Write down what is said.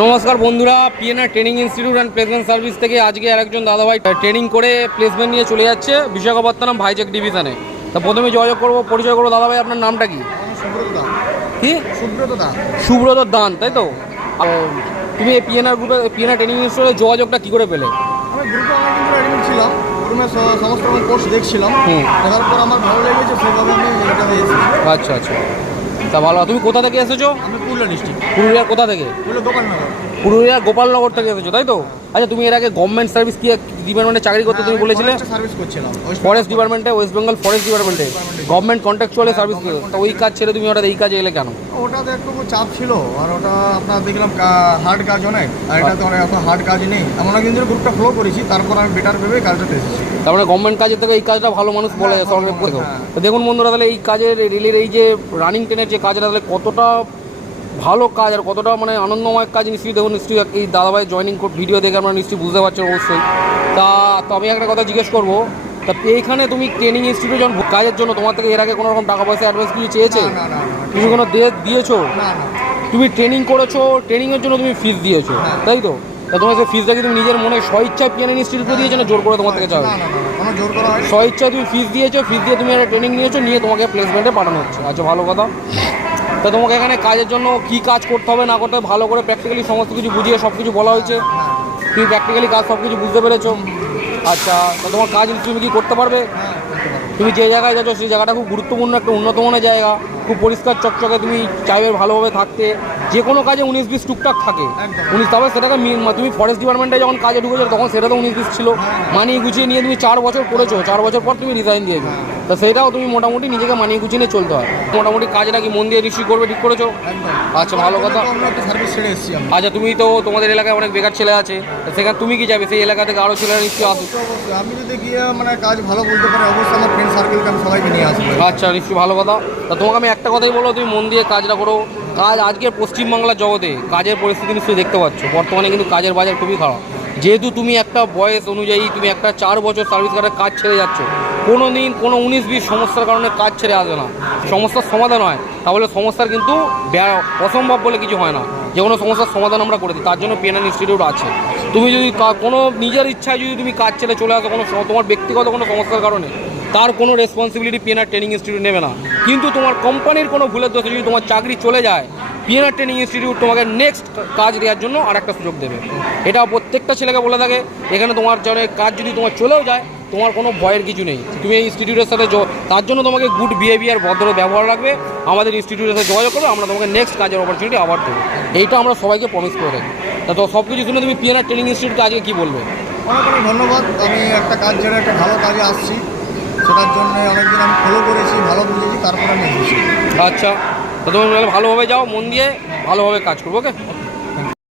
নমস্কার বন্ধুরা P N R training institute and placement service থেকে আজকে আরেকজন দাদাভাই ট্রেনিং করে প্লেসমেন্ট নিয়ে চলে যাচ্ছে বিশাখাপত্তনম ভাইজ্যাক ডিভিশনে তা প্রথমে যোগাযোগ করব পরিচয় করব দাদাভাই আপনার নামটা কি? সুব্রত দা কি? সুব্রত দান তাই তো? তুমি এই পিএনআর গ্রুপে পিএনআর ট্রেনিং ইনস্টিটিউটের যোগাযোগটা কী করে পেলে? আমি গ্রুপে অনেকদিন ধরে অ্যাডমিট ছিলাম সমস্ত রকম কোর্স দেখছিলাম। হুম। দেখার পর আমার ভালো লেগেছে সেভাবে আমি এসেছি আচ্ছা আচ্ছা। তা ভালো। তুমি কোথা থেকে এসেছ? আমি পুরুলিয়া ডিস্ট্রিক্ট। পুরুলিয়ার কোথা থেকে? পুরুলিয়া দোকাননগর। পুরুলিয়ার গোপালনগর থেকে এসেছ তাই তো? আচ্ছা তুমি এর আগে গভর্নমেন্ট সার্ভিস কি ডিপার্টমেন্টে চাকরি করতে তুমি বলেছিলে? ফরেস্ট ডিপার্টমেন্টে ওয়েস্ট বেঙ্গল ফরেস্ট ডিপার্টমেন্টে গভর্নমেন্ট কন্ট্রাকচুয়ালে সার্ভিস তো ওই কাজ ছেড়ে তুমি ওটা এই কাজে এলে কেন? ওটাতে একটু চাপ ছিল আর ওটা আপনার দেখলাম হার্ড কাজ অনেক আর এটা তো অনেক এত হার্ড কাজ নেই। একদিন ধরে গ্রুপটা ফলো করেছি তারপর আমি বেটার ভেবে কাজটাতে এসেছি তার মানে গভর্নমেন্ট কাজের থেকে এই কাজটা ভালো মানুষ বলে হ্যাঁ, পক্ষেও হ্যাঁ। দেখুন বন্ধুরা তাহলে এই কাজের রেলের এই যে রানিং ট্রেনের যে কাজটা তাহলে কতটা ভালো কাজ আর কতটা মানে আনন্দময় কাজ নিশ্চয়ই দেখুন নিশ্চয়ই এই দাদাভাই জয়নিং ভিডিও দেখে আমরা নিশ্চয়ই বুঝতে পারছেন অবশ্যই। তা তো আমি একটা কথা জিজ্ঞেস করব তা এইখানে তুমি ট্রেনিং ইনস্টিটিউট যখন কাজের জন্য তোমার থেকে এর আগে কোনো রকম টাকা পয়সা অ্যাডভান্স কিছু চেয়েছে? তুমি কোনো দিয়ে- দিয়েছ? তুমি ট্রেনিং করেছ ট্রেনিংয়ের জন্য তুমি ফিস দিয়েছ হ্যাঁ। তাই তো? তা তোমার সেই ফিসটা কি তুমি নিজের মনে স্বইচ্ছায় পিএনএন ইনস্টিটিউটে দিয়েছ না জোর করে তোমার থেকে চাও? স্বইচ্ছায় তুমি ফিস দিয়েছ ফিস দিয়ে তুমি একটা ট্রেনিং নিয়েছো নিয়ে তোমাকে প্লেসমেন্টে পাঠানো হচ্ছে। আচ্ছা ভালো কথা। তা তোমাকে এখানে কাজের জন্য কি কাজ করতে হবে, না করতে হবে, ভালো করে প্র্যাকটিক্যালি সমস্ত কিছু বুঝিয়ে সব কিছু বলা হয়েছে। হ্যাঁ তুমি প্র্যাকটিক্যালি কাজ সব কিছু বুঝতে পেরেছ। আচ্ছা তা তোমার কাজ তুমি কি করতে পারবে? তুমি যে জায়গায় যাচ্ছ, সেই জায়গাটা খুব গুরুত্বপূর্ণ, একটা উন্নত মানের জায়গা। খুব পরিষ্কার চকচকে তুমি চাইবে ভালোভাবে থাকতে। যে কোনো কাজে উনিশ বিশ টুকটাক থাকে। উনিশ তবে সেটাকে তুমি ফরেস্ট ডিপার্টমেন্টে যখন কাজে ঢুকেছো, তখন সেটা তো উনিশ বিশ ছিল। মানিয়ে গুছিয়ে নিয়ে তুমি চার বছর করেছ। চার বছর পর তুমি রিজাইন দিয়েছ তো সেটাও তুমি মোটামুটি নিজেকে মানিয়ে গুছিয়ে নিয়ে চলতে হয়। মোটামুটি কাজটা কি মন দিয়ে রিসিভ করবে ঠিক করেছ? আচ্ছা, ভালো কথা। আচ্ছা তুমি তো তোমাদের এলাকায় অনেক বেকার ছেলে আছে সেখানে তুমি কি যাবে? সেই এলাকা থেকে আরও ছেলেরা নিশ্চয়ই আসবে। আমি যদি গিয়ে মানে কাজ ভালো বলতে পারি অবশ্যই আমার ফ্রেন্ড সার্কেলকে আমি সবাইকে নিয়ে আসব। আচ্ছা নিশ্চয়ই ভালো কথা। তা তোমাকে আমি একটা কথাই বলো তুমি মন দিয়ে কাজটা করো। কাজ আজকে পশ্চিমবাংলার জগতে কাজের পরিস্থিতি নিশ্চয়ই দেখতে পাচ্ছ। বর্তমানে কিন্তু কাজের বাজার খুবই খারাপ। যেহেতু তুমি একটা বয়স অনুযায়ী তুমি একটা চার বছর সার্ভিস কার্ডের কাজ ছেড়ে যাচ্ছ কোনো দিন কোনো উনিশ বিশ সমস্যার কারণে কাজ ছেড়ে আসবে না। সমস্যার সমাধান হয়। তাহলে সমস্যার কিন্তু অসম্ভব বলে কিছু হয় না। যে কোনো সমস্যার সমাধান আমরা করে দিই। তার জন্য পিএনএন ইনস্টিটিউট আছে। তুমি যদি কোনো নিজের ইচ্ছায় যদি তুমি কাজ ছেড়ে চলে আসো কোনো তোমার ব্যক্তিগত কোনো সমস্যার কারণে, তার কোনো রেসপন্সিবিলিটি পিএনআর ট্রেনিং ইনস্টিটিউট নেবে না। কিন্তু তোমার কোম্পানির কোনো ভুলের দোষে যদি তোমার চাকরি চলে যায় P N R training institute তোমাকে নেক্সট কাজ দেওয়ার জন্য আর একটা সুযোগ দেবে। এটা প্রত্যেকটা ছেলেকে বলে থাকে। এখানে তোমার জন্য কাজ যদি তোমার চলেও যায় তোমার কোনো ভয়ের কিছু নেই। তুমি এই ইনস্টিটিউটের সাথে তার জন্য তোমাকে গুড বিহেভিয়ার ভদ্র ব্যবহার রাখবে। আমাদের ইনস্টিটিউটের সাথে যোগাযোগ করবে আমরা তোমাকে নেক্সট কাজের অপরচুনিটি আবার দেবো। এইটা আমরা সবাইকে প্রমিস করে থাকি। তা তো সব কিছু শুনে তুমি পিএনআর ট্রেনিং ইনস্টিটিউটকে আজকে কী বলবে? অনেক অনেক ধন্যবাদ। আমি একটা কাজ ছেড়ে একটা ভালো কাজে আসছি। সেটার জন্য অনেকদিন আমি ফলো করেছি ভালো বুঝেছি তারপরে আমি এসেছি। আচ্ছা। তো তুমি ভালোভাবে যাও মন দিয়ে ভালোভাবে কাজ করব ওকে